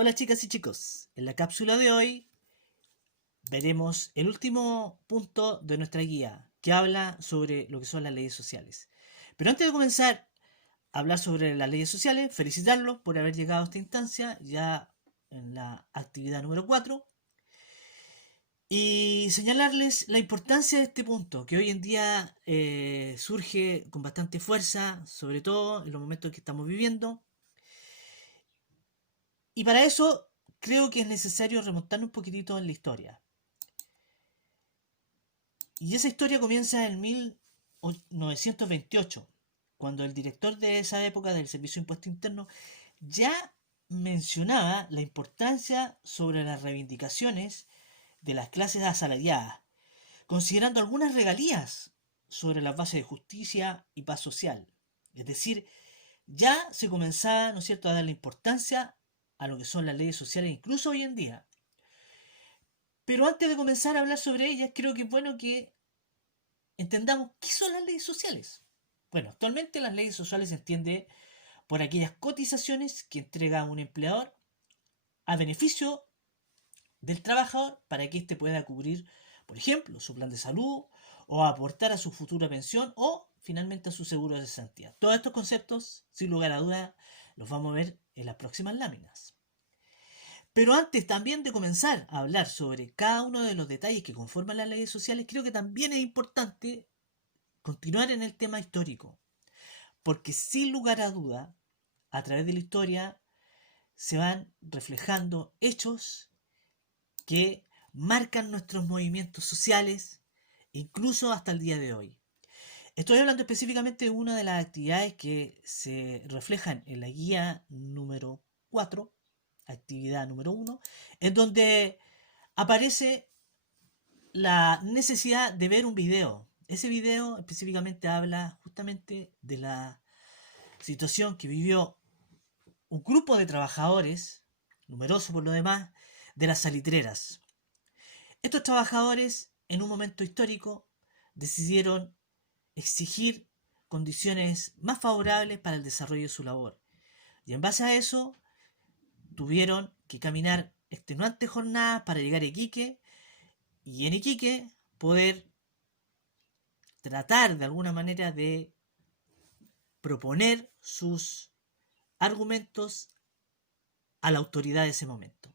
Hola chicas y chicos, en la cápsula de hoy veremos el último punto de nuestra guía que habla sobre lo que son las leyes sociales. Pero antes de comenzar a hablar sobre las leyes sociales, felicitarlos por haber llegado a esta instancia ya en la actividad número 4 y señalarles la importancia de este punto que hoy en día surge con bastante fuerza, sobre todo en los momentos que estamos viviendo. Y para eso creo que es necesario remontarnos un poquitito en la historia. Y esa historia comienza en 1928, cuando el director de esa época del Servicio de Impuesto Interno ya mencionaba la importancia sobre las reivindicaciones de las clases asalariadas, considerando algunas regalías sobre las bases de justicia y paz social. Es decir, ya se comenzaba, ¿no es cierto?, a darle importancia a lo que son las leyes sociales, incluso hoy en día. Pero antes de comenzar a hablar sobre ellas, creo que es bueno que entendamos qué son las leyes sociales. Bueno, actualmente las leyes sociales se entiende por aquellas cotizaciones que entrega un empleador a beneficio del trabajador para que éste pueda cubrir, por ejemplo, su plan de salud o aportar a su futura pensión o finalmente a su seguro de cesantía. Todos estos conceptos, sin lugar a dudas, los vamos a ver en las próximas láminas. Pero antes también de comenzar a hablar sobre cada uno de los detalles que conforman las leyes sociales, creo que también es importante continuar en el tema histórico, porque sin lugar a duda, a través de la historia se van reflejando hechos que marcan nuestros movimientos sociales, incluso hasta el día de hoy. Estoy hablando específicamente de una de las actividades que se reflejan en la guía número 4, actividad número 1, en donde aparece la necesidad de ver un video. Ese video específicamente habla justamente de la situación que vivió un grupo de trabajadores, numeroso por lo demás, de las salitreras. Estos trabajadores, en un momento histórico, decidieron exigir condiciones más favorables para el desarrollo de su labor. Y en base a eso, tuvieron que caminar extenuantes jornadas para llegar a Iquique y en Iquique poder tratar de alguna manera de proponer sus argumentos a la autoridad de ese momento.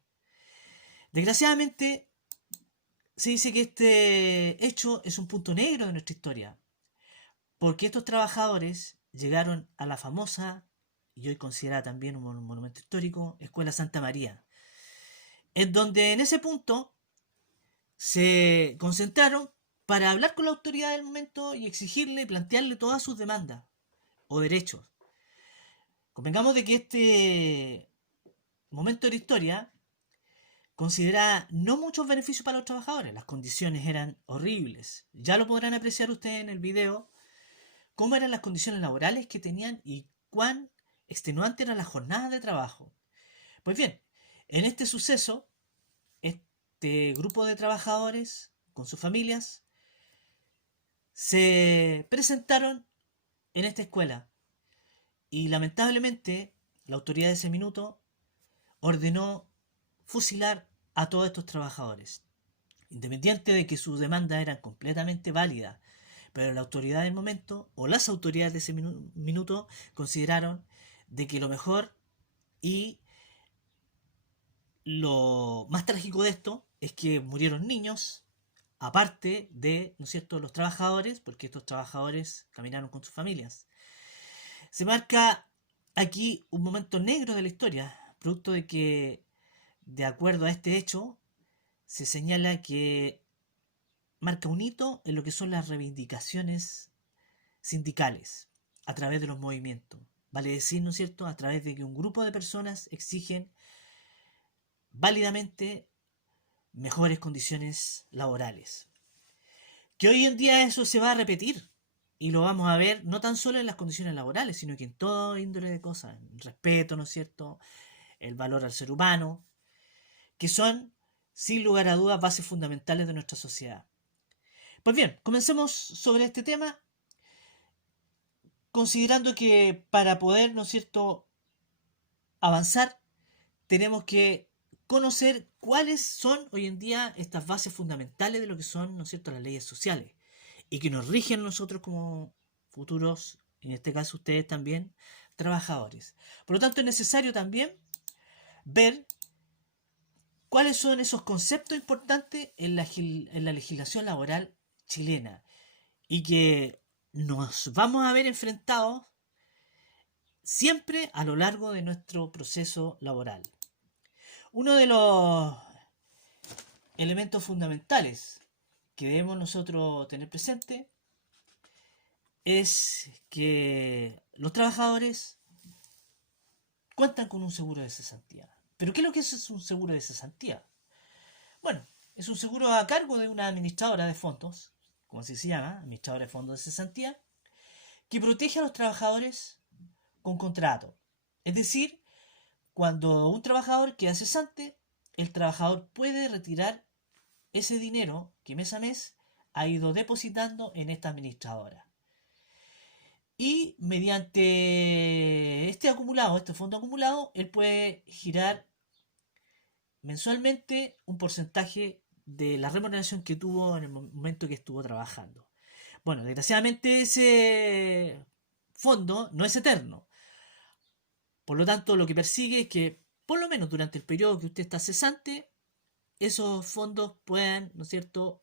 Desgraciadamente, se dice que este hecho es un punto negro de nuestra historia, porque estos trabajadores llegaron a la famosa, y hoy considerada también un monumento histórico, Escuela Santa María, en donde en ese punto se concentraron para hablar con la autoridad del momento y exigirle y plantearle todas sus demandas o derechos. Convengamos de que este momento de la historia considera no muchos beneficios para los trabajadores. Las condiciones eran horribles. Ya lo podrán apreciar ustedes en el video cómo eran las condiciones laborales que tenían y cuán extenuante eran las jornadas de trabajo. Pues bien, en este suceso, este grupo de trabajadores con sus familias se presentaron en esta escuela y lamentablemente la autoridad de ese minuto ordenó fusilar a todos estos trabajadores, independiente de que sus demandas eran completamente válidas, pero la autoridad del momento o las autoridades de ese minuto consideraron de que lo mejor y lo más trágico de esto es que murieron niños, aparte de, ¿no es cierto?, los trabajadores, porque estos trabajadores caminaron con sus familias. Se marca aquí un momento negro de la historia, producto de que, de acuerdo a este hecho, se señala que marca un hito en lo que son las reivindicaciones sindicales a través de los movimientos. Vale decir, ¿no es cierto?, a través de que un grupo de personas exigen válidamente mejores condiciones laborales. Que hoy en día eso se va a repetir y lo vamos a ver no tan solo en las condiciones laborales, sino que en todo índole de cosas. El respeto, ¿no es cierto?, el valor al ser humano, que son, sin lugar a dudas, bases fundamentales de nuestra sociedad. Pues bien, comencemos sobre este tema, considerando que para poder, ¿no es cierto?, avanzar, tenemos que conocer cuáles son hoy en día estas bases fundamentales de lo que son, ¿no es cierto?, las leyes sociales y que nos rigen a nosotros como futuros, en este caso ustedes también, trabajadores. Por lo tanto, es necesario también ver cuáles son esos conceptos importantes en la legislación laboral chilena y que nos vamos a ver enfrentados siempre a lo largo de nuestro proceso laboral. Uno de los elementos fundamentales que debemos nosotros tener presente es que los trabajadores cuentan con un seguro de cesantía. ¿Pero qué es lo que es un seguro de cesantía? Bueno, es un seguro a cargo de una administradora de fondos, como así se llama, administradora de fondos de cesantía, que protege a los trabajadores con contrato. Es decir, cuando un trabajador queda cesante, el trabajador puede retirar ese dinero que mes a mes ha ido depositando en esta administradora. Y mediante este fondo acumulado, él puede girar mensualmente un porcentaje de la remuneración que tuvo en el momento que estuvo trabajando. Bueno, desgraciadamente ese fondo no es eterno. Por lo tanto, lo que persigue es que, por lo menos durante el periodo que usted está cesante, esos fondos puedan, ¿no es cierto?,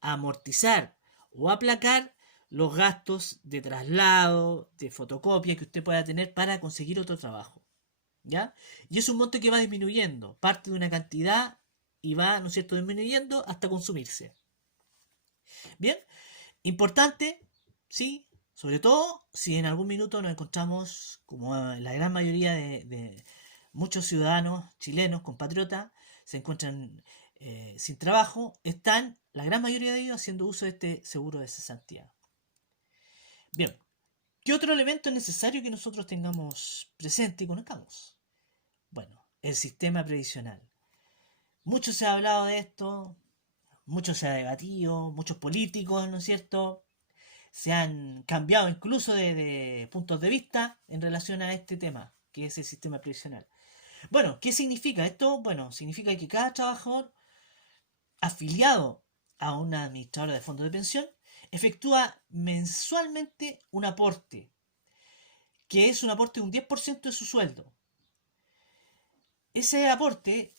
amortizar o aplacar los gastos de traslado, de fotocopia que usted pueda tener para conseguir otro trabajo. ¿Ya? Y es un monto que va disminuyendo, parte de una cantidad y va, ¿no es cierto?, disminuyendo hasta consumirse. Bien, importante, sí, sobre todo si en algún minuto nos encontramos, como la gran mayoría de muchos ciudadanos chilenos, compatriotas, se encuentran sin trabajo, están la gran mayoría de ellos haciendo uso de este seguro de cesantía. Bien, ¿qué otro elemento es necesario que nosotros tengamos presente y conozcamos? Bueno, el sistema previsional. Mucho se ha hablado de esto, mucho se ha debatido, muchos políticos, ¿no es cierto?, se han cambiado incluso de puntos de vista en relación a este tema, que es el sistema previsional. Bueno, ¿qué significa esto? Bueno, significa que cada trabajador afiliado a una administradora de fondos de pensión efectúa mensualmente un aporte, que es un aporte de un 10% de su sueldo. Ese aporte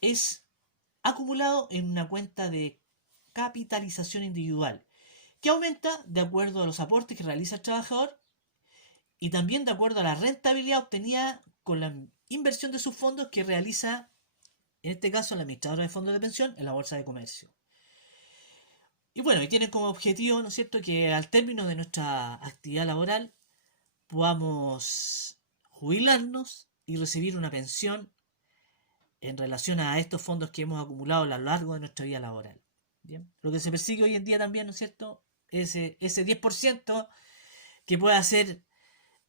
es acumulado en una cuenta de capitalización individual, que aumenta de acuerdo a los aportes que realiza el trabajador y también de acuerdo a la rentabilidad obtenida con la inversión de sus fondos que realiza, en este caso, la administradora de fondos de pensión en la bolsa de comercio. Y bueno, y tienen como objetivo, ¿no es cierto?, que al término de nuestra actividad laboral podamos jubilarnos y recibir una pensión en relación a estos fondos que hemos acumulado a lo largo de nuestra vida laboral. Bien. Lo que se persigue hoy en día también, ¿no es cierto?, ese 10% que pueda ser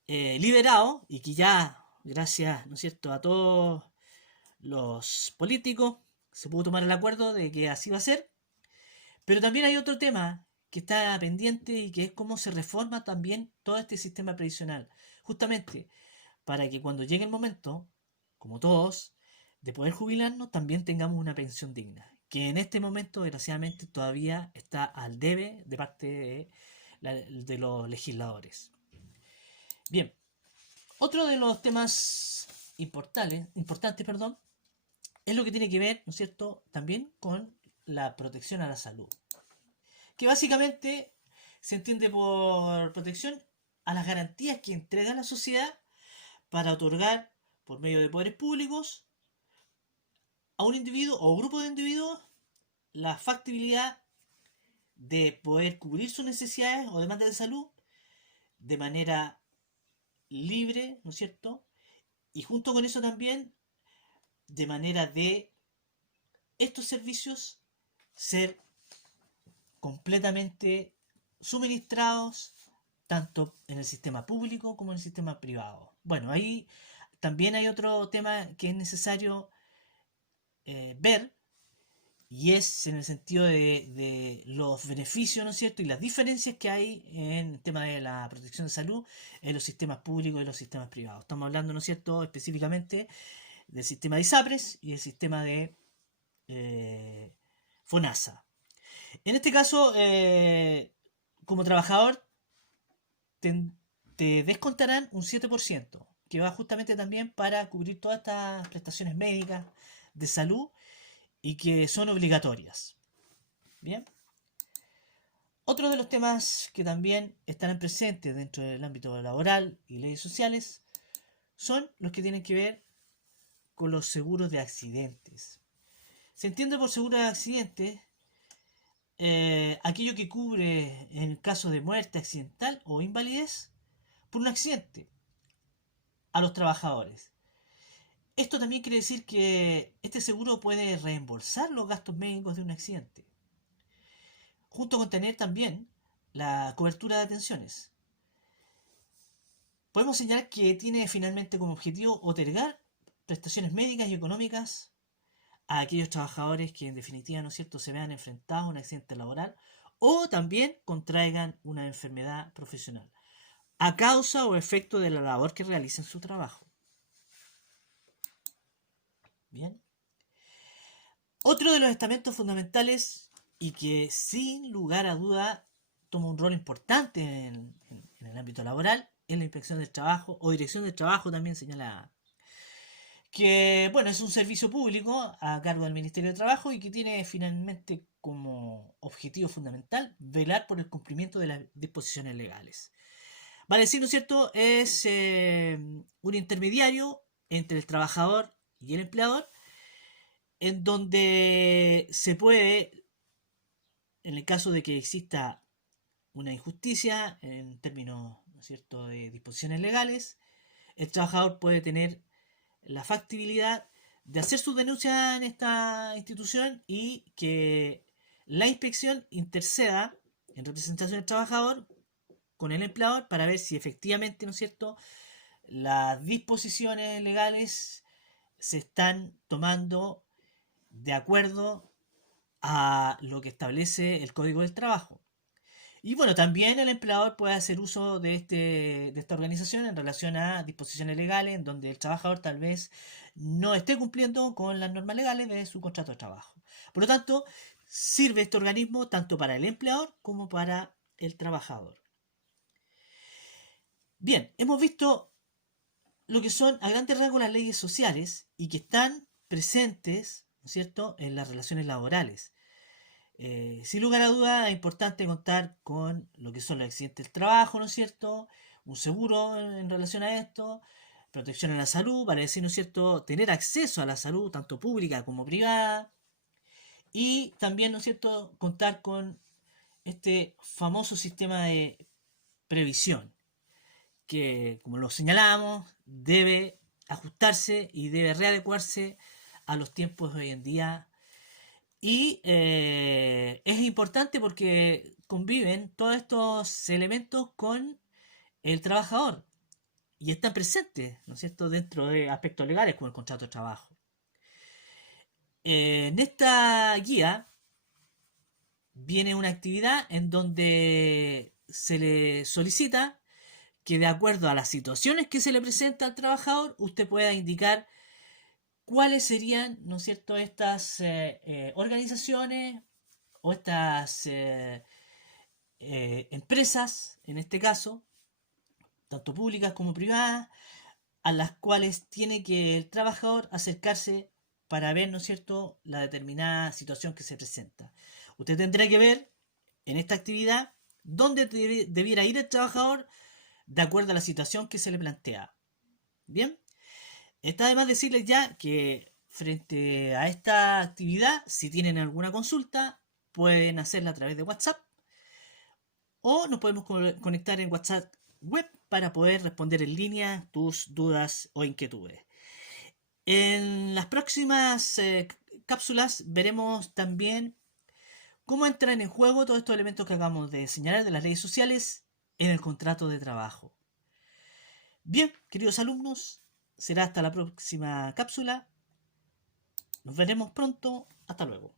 liberado y que ya, gracias, ¿no es cierto?, a todos los políticos, se pudo tomar el acuerdo de que así va a ser. Pero también hay otro tema que está pendiente y que es cómo se reforma también todo este sistema previsional. Justamente para que cuando llegue el momento, como todos, de poder jubilarnos, también tengamos una pensión digna. Que en este momento, desgraciadamente, todavía está al debe de parte de los legisladores. Bien, otro de los temas importantes, es lo que tiene que ver, ¿no es cierto?, también con la protección a la salud. Que básicamente se entiende por protección a las garantías que entrega la sociedad para otorgar, por medio de poderes públicos, a un individuo o grupo de individuos la factibilidad de poder cubrir sus necesidades o demandas de salud de manera libre, ¿no es cierto? Y junto con eso también de manera de estos servicios ser completamente suministrados tanto en el sistema público como en el sistema privado. Bueno, ahí también hay otro tema que es necesario ver y es en el sentido de los beneficios, ¿no es cierto?, y las diferencias que hay en el tema de la protección de salud en los sistemas públicos y los sistemas privados. Estamos hablando, ¿no es cierto?, específicamente del sistema de ISAPRES y el sistema de FONASA. En este caso, como trabajador, te descontarán un 7%, que va justamente también para cubrir todas estas prestaciones médicas de salud y que son obligatorias. Bien. Otro de los temas que también estarán presentes dentro del ámbito laboral y leyes sociales son los que tienen que ver con los seguros de accidentes. Se entiende por seguro de accidentes aquello que cubre en caso de muerte accidental o invalidez por un accidente a los trabajadores. Esto también quiere decir que este seguro puede reembolsar los gastos médicos de un accidente, junto con tener también la cobertura de atenciones. Podemos señalar que tiene finalmente como objetivo otorgar prestaciones médicas y económicas a aquellos trabajadores que en definitiva, ¿no es cierto?, se vean enfrentados a un accidente laboral o también contraigan una enfermedad profesional a causa o efecto de la labor que realicen en su trabajo. Bien. Otro de los estamentos fundamentales y que sin lugar a duda toma un rol importante en el ámbito laboral es la inspección del trabajo o dirección del trabajo también señala que bueno, es un servicio público a cargo del Ministerio de Trabajo y que tiene finalmente como objetivo fundamental velar por el cumplimiento de las disposiciones legales. Vale decir, ¿no es cierto? Es un intermediario entre el trabajador y el empleador en donde se puede, en el caso de que exista una injusticia en términos, ¿no es cierto?, de disposiciones legales, el trabajador puede tener la factibilidad de hacer su denuncia en esta institución y que la inspección interceda en representación del trabajador con el empleador para ver si efectivamente, ¿no es cierto?, las disposiciones legales se están tomando de acuerdo a lo que establece el Código del Trabajo. Y bueno, también el empleador puede hacer uso de esta organización en relación a disposiciones legales en donde el trabajador tal vez no esté cumpliendo con las normas legales de su contrato de trabajo. Por lo tanto, sirve este organismo tanto para el empleador como para el trabajador. Bien, hemos visto lo que son a grandes rasgos las leyes sociales y que están presentes, ¿no es cierto?, en las relaciones laborales. Sin lugar a dudas es importante contar con lo que son los accidentes del trabajo, ¿no es cierto? Un seguro en relación a esto, protección a la salud, para decir, ¿no es cierto?, tener acceso a la salud, tanto pública como privada, y también, ¿no es cierto?, contar con este famoso sistema de previsión, que, como lo señalamos, debe ajustarse y debe readecuarse a los tiempos de hoy en día. Y es importante porque conviven todos estos elementos con el trabajador y están presentes, ¿no es cierto?, dentro de aspectos legales como el contrato de trabajo. En esta guía viene una actividad en donde se le solicita que de acuerdo a las situaciones que se le presenta al trabajador, usted pueda indicar cuáles serían, ¿no es cierto?, estas organizaciones o estas empresas, en este caso, tanto públicas como privadas, a las cuales tiene que el trabajador acercarse para ver, ¿no es cierto?, la determinada situación que se presenta. Usted tendrá que ver en esta actividad dónde debiera ir el trabajador de acuerdo a la situación que se le plantea. Bien, está además decirles ya que frente a esta actividad, si tienen alguna consulta, pueden hacerla a través de WhatsApp o nos podemos conectar en WhatsApp web para poder responder en línea tus dudas o inquietudes. En las próximas cápsulas veremos también cómo entran en juego todos estos elementos que acabamos de señalar de las leyes sociales en el contrato de trabajo. Bien, queridos alumnos, será hasta la próxima cápsula. Nos veremos pronto. Hasta luego.